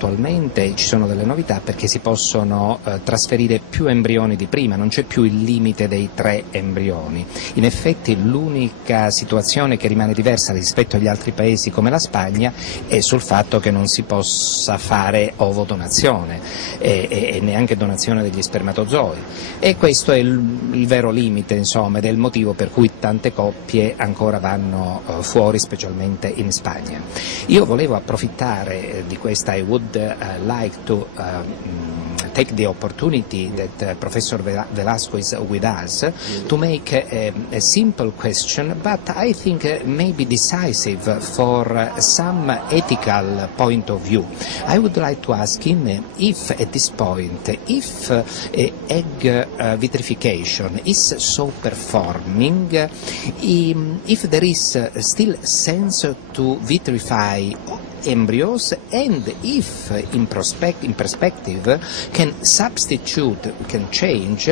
attualmente ci sono delle novità perché si possono trasferire più embrioni di prima, non c'è più il limite dei 3 embrioni. In effetti l'unica situazione che rimane diversa rispetto agli altri paesi come la Spagna è sul fatto che non si possa fare ovodonazione e neanche donazione degli spermatozoi, e questo è il vero limite, insomma, ed è il motivo per cui tante coppie ancora vanno fuori, specialmente in Spagna. Io volevo approfittare di questa, I would like to take the opportunity that Professor Velasco is with us to make a simple question, but I think maybe decisive for some ethical point of view. I would like to ask him if at this point, if egg vitrification is so performing, if there is still sense to vitrify embryos, and if in perspective can change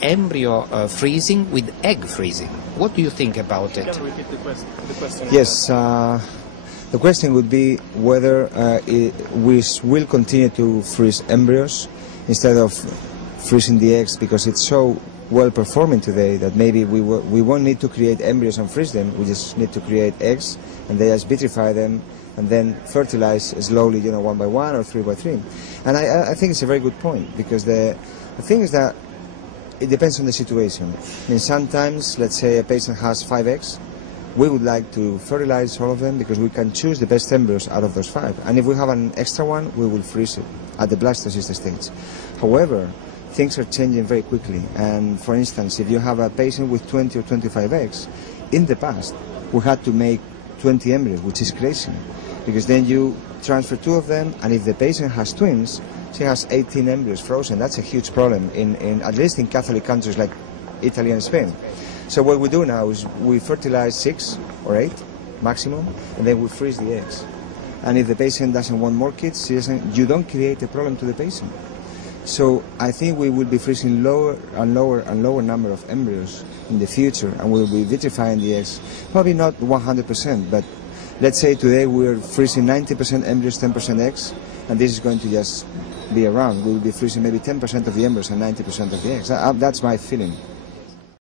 embryo freezing with egg freezing. What do you think about it? Can you repeat the question? Yes, the question would be whether we will continue to freeze embryos instead of freezing the eggs, because it's so well performing today that maybe we won't need to create embryos and freeze them. We just need to create eggs and they just vitrify them and then fertilize slowly, 1 by 1 or 3 by 3. And I think it's a very good point, because the thing is that it depends on the situation. I mean, sometimes, let's say a patient has 5 eggs, we would like to fertilize all of them because we can choose the best embryos out of those 5. And if we have an extra one, we will freeze it at the blastocyst stage. However, things are changing very quickly. And for instance, if you have a patient with 20 or 25 eggs, in the past, we had to make 20 embryos, which is crazy, because then you transfer 2 of them, and if the patient has twins, she has 18 embryos frozen. That's a huge problem, at least in Catholic countries like Italy and Spain. So what we do now is we fertilize 6 or 8 maximum, and then we freeze the eggs. And if the patient doesn't want more kids, you don't create a problem to the patient. So I think we will be freezing lower and lower and lower number of embryos in the future, and we'll be vitrifying the eggs. Probably not 100%, but let's say today we're freezing 90% embryos, 10% eggs, and this is going to just be around. We'll be freezing maybe 10% of the embryos and 90% of the eggs. That's my feeling.